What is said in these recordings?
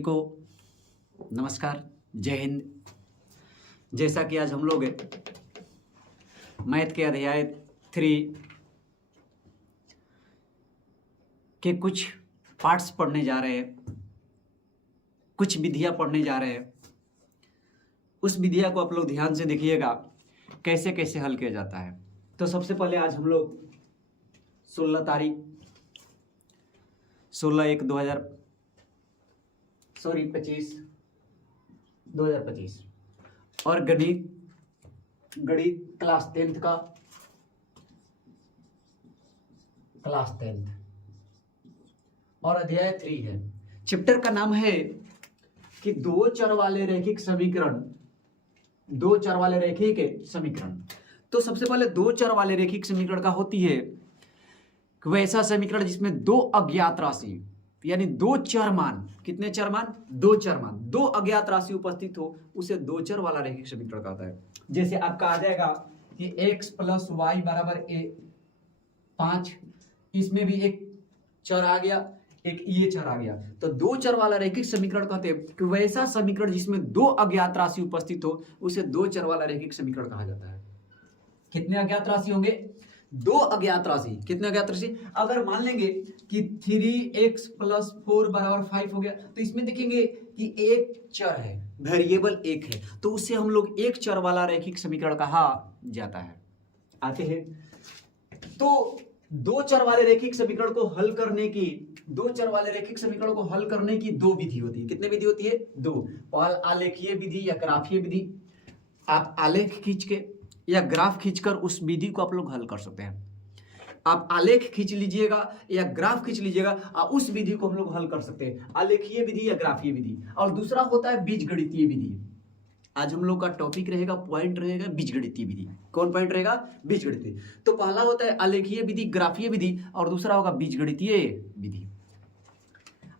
को नमस्कार, जय हिंद। जैसा कि आज हम लोग मैथ के अध्याय 3 के कुछ पार्ट्स पढ़ने जा रहे हैं, कुछ विधियां पढ़ने जा रहे हैं। उस विधिया को आप लोग ध्यान से देखिएगा कैसे कैसे हल किया जाता है। तो सबसे पहले आज हम लोग 16 तारीख 2025 और गणित क्लास 10th और अध्याय 3 है। चैप्टर का नाम है कि दो चर वाले रैखिक समीकरण। तो सबसे पहले दो चर वाले रैखिक समीकरण का होती है कि वैसा समीकरण जिसमें दो अज्ञात राशि यानी दो चर मान, कितने चर मान? दो चर मान, दो अज्ञात राशि उपस्थित हो, उसे दो चर वाला रैखिक समीकरण कहता है। जैसे आपका आ जाएगा कि x + y = 5, इसमें भी एक चर आ गया, एक ये चर आ गया, तो दो चर वाला रैखिक समीकरण कहते हैं कि वैसा समीकरण जिसमें दो अज्ञात राशि उपस्थित हो, उसे दो चर वाला रैखिक समीकरण कहा जाता है। कितने अज्ञात राशि होंगे? दो अज्ञात राशि। कितने अज्ञात राशि? अगर मान लेंगे कि 3x + 4 = 5 हो गया, तो इसमें देखेंगे कि एक चर है, वेरिएबल एक है, तो उसे हम लोग एक चर वाला रैखिक समीकरण कहा जाता है। आते हैं तो दो चर वाले रैखिक समीकरण को हल करने की दो विधि होती है। कितने विधि होती है? दो। पहला आलेखीय विधि या ग्राफीय विधि। आप आलेख खींच के या ग्राफ खींचकर उस विधि को आप लोग हल कर सकते हैं। आप आलेख खींच लीजिएगा या ग्राफ खींच लीजिएगा, उस विधि को हम लोग हल कर सकते हैं, आलेखीय विधि या ग्राफीय विधि। और दूसरा होता है बीजगणितीय विधि। आज हम लोग का टॉपिक रहेगा, पॉइंट रहेगा बीजगणितीय विधि। कौन पॉइंट रहेगा? बीजगणितीय। तो पहला होता है आलेखीय विधि, ग्राफीय विधि, और दूसरा होगा बीजगणितीय विधि।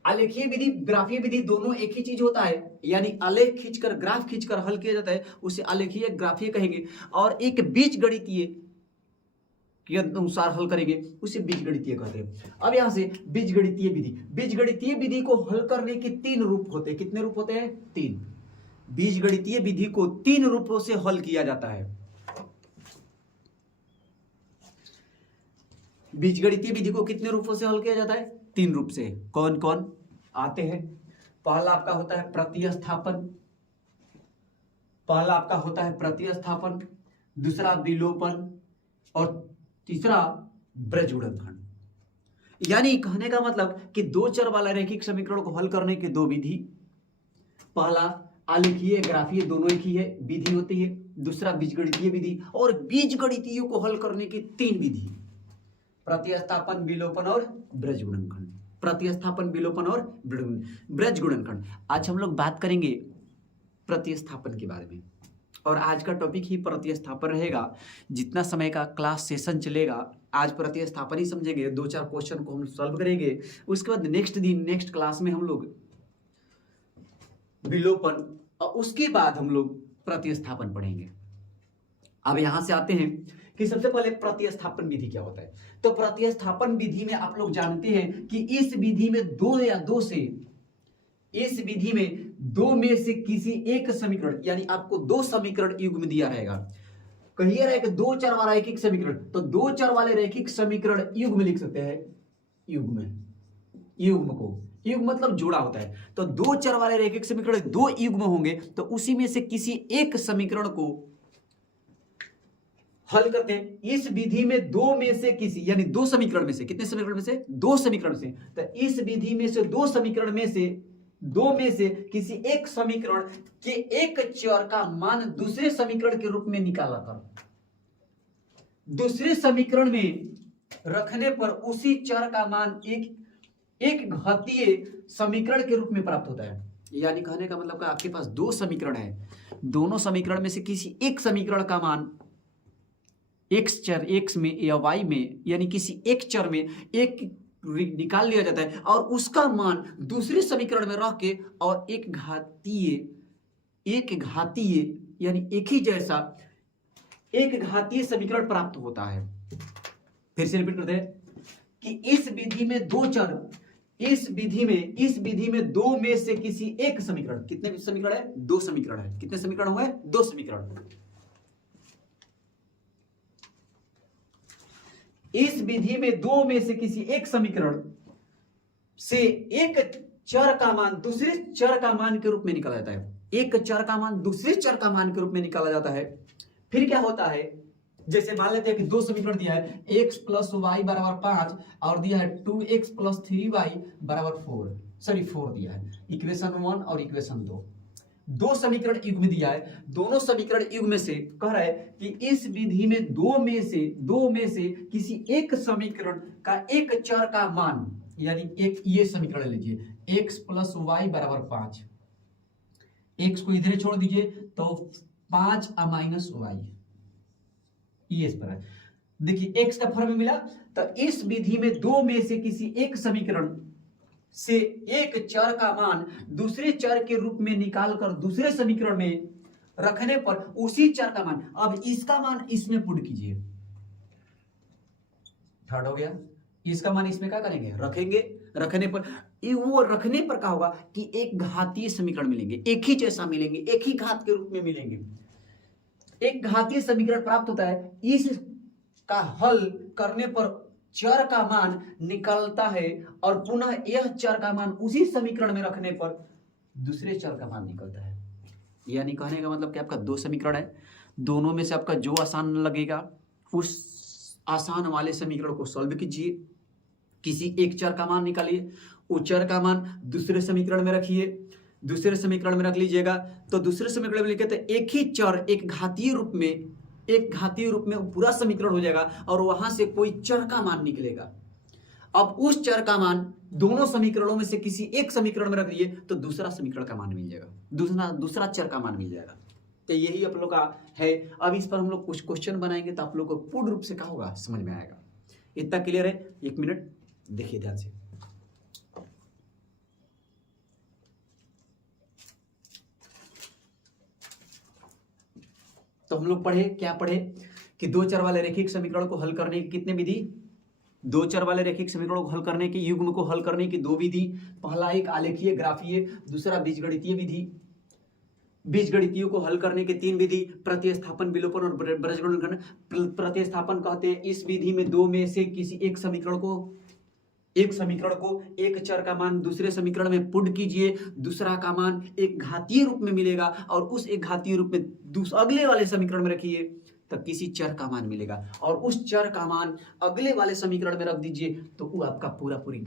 आलेखीय विधि, ग्राफीय विधि दोनों एक ही चीज होता है, यानी आलेख खींचकर ग्राफ खींचकर हल किया जाता है, उसे आलेखीय ग्राफीय कहेंगे। और एक बीजगणितीय के अनुसार हल करेंगे, उसे बीजगणितीय कहते हैं। अब यहां से बीजगणितीय विधि को हल करने के तीन रूप होते हैं। कितने रूप होते हैं? तीन। बीजगणितीय विधि को तीन रूपों से हल किया जाता है। बीजगणितीय विधि को कितने रूपों से हल किया जाता है? तीन रूप से। कौन कौन आते हैं? पहला आपका होता है प्रतिस्थापन, दूसरा विलोपन, और तीसरा ब्रजगुणनखंड। यानी कहने का मतलब कि दो चर वाला रैखिक समीकरण को हल करने की दो विधि। पहला आलेखीय, ग्राफीय दोनों एक ही है, विधि होती है। दूसरा बीजगणितीय विधि, और बीजगणितीय को हल करने की तीन विधि: प्रतिस्थापन, विलोपन और ब्रजगुणनखंड। आज हम लोग बात करेंगे प्रतिस्थापन के बारे में, और आज का टॉपिक ही प्रतिस्थापन रहेगा। जितना समय का क्लास सेशन चलेगा, आज प्रतिस्थापन ही समझेंगे, दो चार क्वेश्चन को हम सॉल्व करेंगे। उसके बाद नेक्स्ट क्लास में हम लोग विलोपन, और उसके बाद हम लोग प्रतिस्थापन पढ़ेंगे। अब यहां से आते हैं कि सबसे पहले प्रतिस्थापन विधि क्या होता है। तो प्रतिस्थापन विधि में आप लोग जानते हैं कि इस विधि में दो में से किसी एक समीकरण, यानी आपको दो समीकरण युग्म दिया रहेगा। कहिए रहे कि दो चर वाला रैखिक समीकरण, तो दो चर वाले रैखिक समीकरण युग्म लिख सकते हैं। युग्म मतलब जोड़ा होता है। तो दो चर वाले रैखिक समीकरण दो युग्म होंगे, तो उसी में से किसी एक समीकरण को हल करते हैं। इस विधि में दो में से किसी, यानी दो समीकरण में से, कितने समीकरण में से? दो समीकरण से। तो इस विधि में से दो समीकरण में से किसी एक समीकरण के एक चर का मान दूसरे समीकरण के रूप में निकाला कर दूसरे समीकरण में रखने पर उसी चर का मान एक घातीय समीकरण के रूप में प्राप्त होता है। यानी कहने का मतलब आपके पास दो समीकरण है, दोनों समीकरण में से किसी एक समीकरण का मान एक्स चर x में या y में, यानी किसी एक चर में एक निकाल लिया जाता है, और उसका मान दूसरे समीकरण में रख के और एक घातीय यानी एक ही जैसा एक घातीय समीकरण प्राप्त होता है। फिर से रिपीट करते हैं कि इस विधि में दो चर इस विधि में दो में से किसी एक समीकरण, कितने समीकरण है? दो समीकरण है। कितने समीकरण हुए? दो समीकरण। इस विधि में दो में से किसी एक समीकरण से एक चर का मान दूसरे चर का मान के रूप में निकाला जाता है। एक चर का मान दूसरे चर का मान के रूप में निकाला जाता है। फिर क्या होता है, जैसे मान लेते हैं कि दो समीकरण दिया है, x प्लस वाई बराबर 5 और दिया है 2x प्लस 3y बराबर 4 दिया है। इक्वेशन 1 और इक्वेशन 2, दो समीकरण युग्म दिया है। दोनों समीकरण युग्म से कह रहा है कि इस विधि में दो में से किसी एक समीकरण का एक चर का मान, यानी एक ये समीकरण लीजिए, x प्लस वाई बराबर 5, x को इधर छोड़ दीजिए तो 5 माइनस वाई, ये इस पर है। देखिए x का फॉर्म मिला। तो इस विधि में दो में से किसी एक समीकरण से एक चर का मान दूसरे चर के रूप में निकालकर दूसरे समीकरण में रखने पर उसी चर का मान, अब इसका मान इसमें पुट कीजिए, थर्ड हो गया। इसका मान इसमें क्या करेंगे? रखेंगे। रखने पर क्या होगा कि एक घातीय समीकरण मिलेंगे, एक ही जैसा मिलेंगे, एक ही घात के रूप में मिलेंगे। एक घातीय समीकरण प्राप्त होता है। इस का हल करने पर चर का मान निकलता है और पुनः यह चर का मान उसी समीकरण में रखने पर दूसरे चर का मान निकलता है। यानी कहने का मतलब कि आपका दो समीकरण है, दोनों में से आपका जो आसान लगेगा उस आसान वाले समीकरण को सॉल्व कीजिए, किसी एक चर का मान निकालिए, उस चर का मान दूसरे समीकरण में रखिए, दूसरे समीकरण में रख लीजिएगा तो दूसरे समीकरण में लिखे तो एक ही चर एक घातीय रूप में पूरा समीकरण हो जाएगा और वहां से कोई चर का मान निकलेगा। अब उस चर का मान दोनों समीकरणों में से किसी एक समीकरण में रख दिए तो दूसरा समीकरण का मान मिल जाएगा, दूसरा चर का मान मिल जाएगा। तो यही आप लोग का है। अब इस पर हम लोग कुछ क्वेश्चन बनाएंगे तो आप लोग को पूर्ण रूप से क्या होगा समझ में आएगा। इतना क्लियर है? एक मिनट देखिए ध्यान से। तो हम लोग क्या पढ़े कि दो चर वाले रैखिक समीकरण को हल करने की कितने विधि? दो चर वाले रैखिक समीकरणों को हल करने की, युग्म को हल करने की दो विधि। पहला एक आलेखीय ग्राफीय, दूसरा बीजगणितीय विधि। बीजगणितीय को हल करने के तीन विधि, प्रतिस्थापन, विलोपन और बीजगणित। प्रतिस्थापन कहते हैं इस विधि में दो में से किसी एक समीकरण को एक चर का मान दूसरे समीकरण में पुट कीजिए, दूसरा का मान एक घातीय रूप में मिलेगा और उस एक घातीय रूप में अगले वाले समीकरण में रखिए तो किसी चर का मान मिलेगा और उस चर का मान अगले वाले समीकरण में रख दीजिए तो वो आपका पूरी